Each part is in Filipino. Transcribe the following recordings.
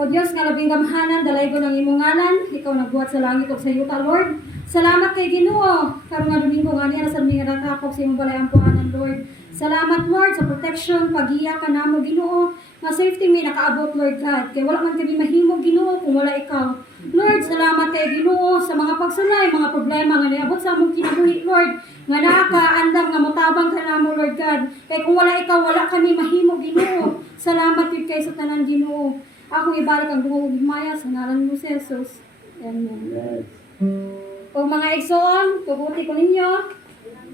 O Diyos nga labing gamhanan, dalay ko ng imong ngalan, ikaw nagbuhat sa langit ug sa yuta, Lord. Salamat kay Ginoo. Karon nga domingo nga niya sa mga rakakop sa imong balay ang puhanan, Lord. Salamat Lord sa protection, pagiya ka namo Ginoo. Nga safety may nakaabot Lord God. Kay wala man kami mahimo Ginoo kung wala ikaw. Lord, salamat kay Ginoo sa mga pagsulay, mga problema nga niabot sa among kinabuhi Lord. Nga nakaandam nga motabang ka namo Lord God. Kay kung wala ikaw wala kami mahimo Ginoo. Salamat kay sa tanan Ginoo. Ako ibalik ang dungog himaya sa ngalan mo si Jesus. Amen. Yes. O mga igsoon, tuguti ko ninyo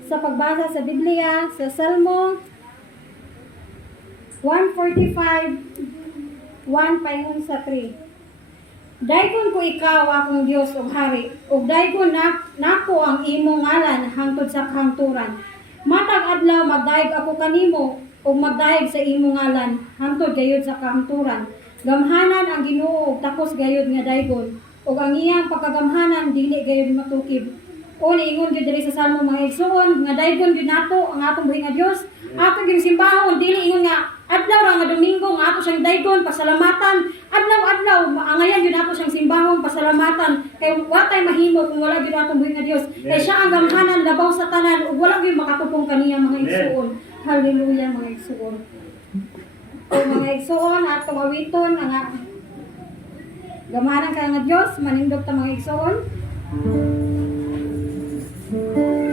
sa pagbasa sa Biblia, sa Salmo 145, 1 paingon sa 3. Daykon ko ikaw akong Dios ug hari, ug daykon na nako ang imong ngalan hangtod sa kahangturan. Matag adlaw magdayeg ako kanimo ug magdayeg sa imong ngalan hangtod gayud sa kahangturan. Gamhanan ang Ginoo takos gayud nga daygon ug ang iyang pagkagamhanan dili gayud matukib. O niingon gyud diri sa Salmo mga igsoon nga daygon gyud nato ang atong buhi nga Dios. Ato gyud simbahon dili ingon nga adlaw ra nga domingo nga ato siyang daygon pasalamatan. Adlaw-adlaw angayan gyud nato siyang simbahon pasalamatan kay wa tay mahimo kung wala gyud atong buhi nga Dios. Kay siya ang gamhanan labaw sa tanan ug wala gyud makatupong kaniya mga igsoon. Hallelujah mga igsoon. O mga igsoon atong awiton nga Gamanan ka nga Diyos, manindog ta mga igsoon. Simbahon.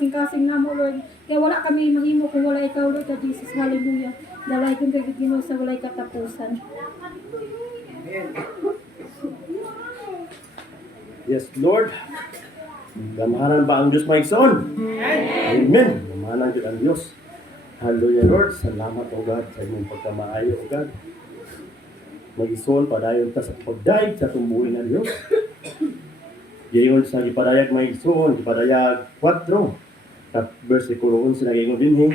Kasing-kasing namo, Lord. Kaya wala kami mahimo kung wala ikaw, Lord, ka Jesus. Hallelujah. Dalay kong kay Ginoo sa walay katapusan. Yes, Lord. Gamahanan ba ang Diyos may son? Amen. Gamahanan yun ang Diyos. Hallelujah, Lord. Salamat, O God, sa inyong pagkamaayo, O God. Mag-ison, padayon ta sa pagdaig sa tumbuhin ng Diyos. Gayon sa gipadayag may ison, gipadayag 4. Sa versikulo 11 nagingon din eh.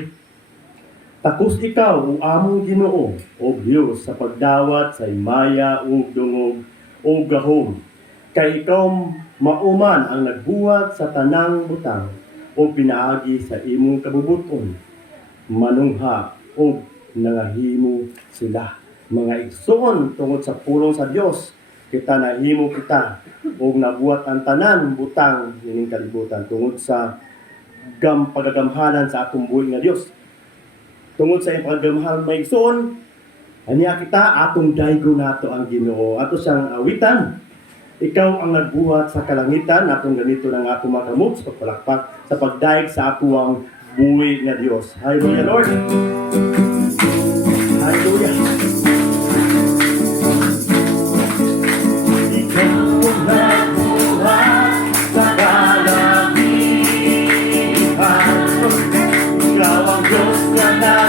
Takos ikaw, o among ginoo, o Diyos, sa pagdawat sa imaya, o dungog, o gahom. Kay ikaw mauman ang nagbuhat sa tanang butang, o pinaagi sa imong kabubuton. Manungha, o nangahimo sila. Mga igsoon tungod sa pulong sa Diyos, kita nahimo kita, o nabuhat ang tanan butang nining kalibutan tungod sa gam pagagamhanan sa atong buhay nga Dios tungod sa iyang paggamahal may igsoon aniya kita atong daygo nato ang Ginoo. Ato siyang awitan. Ikaw ang nagbuhat sa kalangitan atong ganito ng atong makamot sa pagpalakpak sa pagdaig sa ato ang buhay nga Dios hallelujah Lord na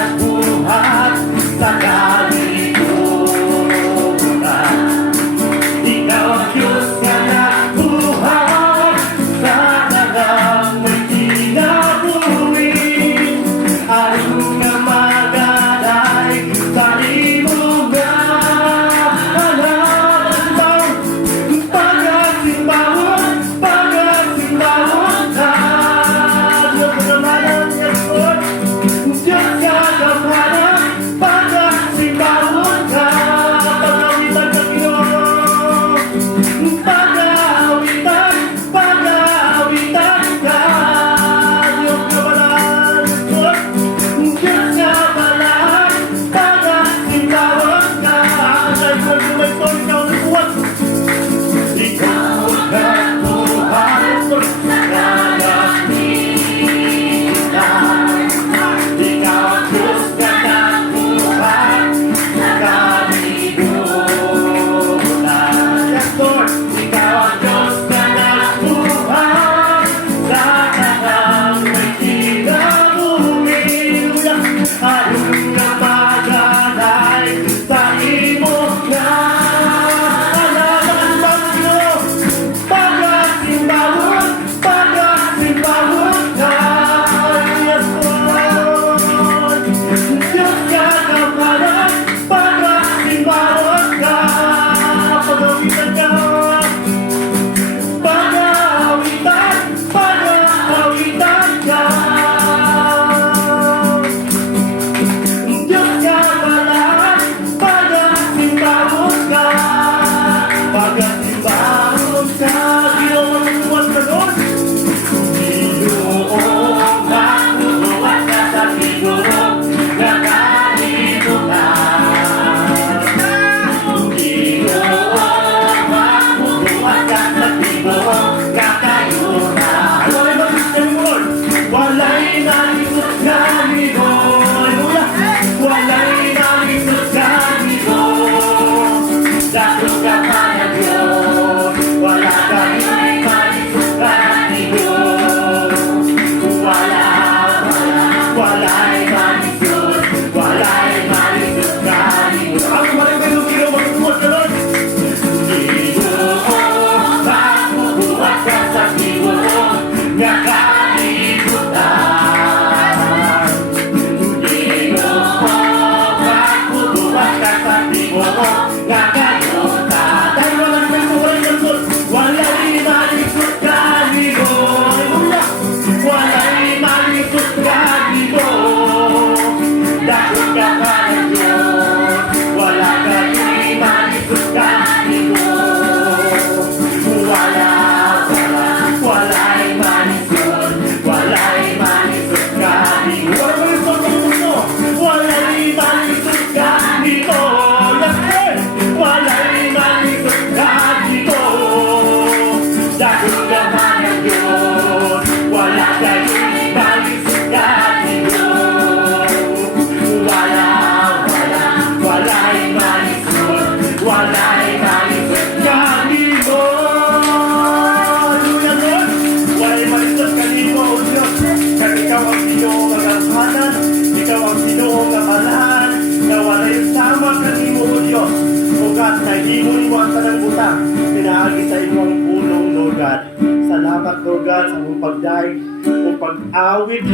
sa imong pulong, Lord God. Salamat, Lord God, sa imong pagdaig, o pag-awit,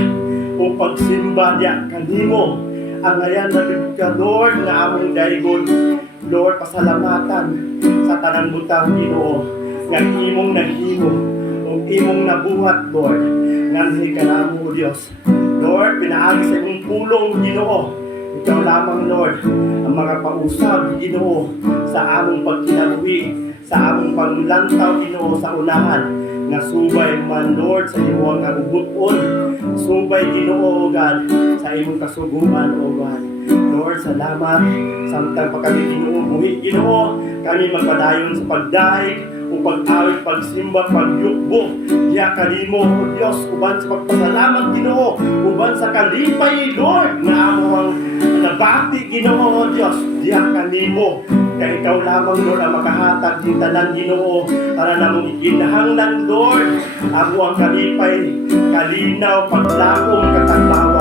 o pagsimba niya kanimo. Ang ngayon na ka, Lord, nga among daigon. Lord, pasalamatan sa tanang butang Ginoo. Yang imong naghimo, o imong nabuhat, Lord. Nganhi ka namo, O Diyos. Lord, pinaagi sa imong pulong, Ginoo. Ikaw lamang, Lord, ang mga pausab, Ginoo, sa among pagkinabuhi, sa among paglantaw, Ginoo, sa unahan, nga subay man, Lord, sa imong kagubuton, subay, Ginoo, O God, sa imong kasuguan, O God. Lord, salamat, samtang pa kami Ginoo, buhi, Ginoo, kami magpadayon sa pagdaig, o pag-awit, pagsimba, pagyukbo, diya kanimo, O Diyos, uban sa pagpasalamat, Ginoo, uban sa kalipay, Lord, nga amo ang nabati, Ginoo, O Diyos, diya kanimo, kay ikaw lamang, Lord, ang makahatag ng tanan, Ginoo, para namong ikinahanglan, Lord, amo ang kalipay, kalinaw, paglakom, kataglawan,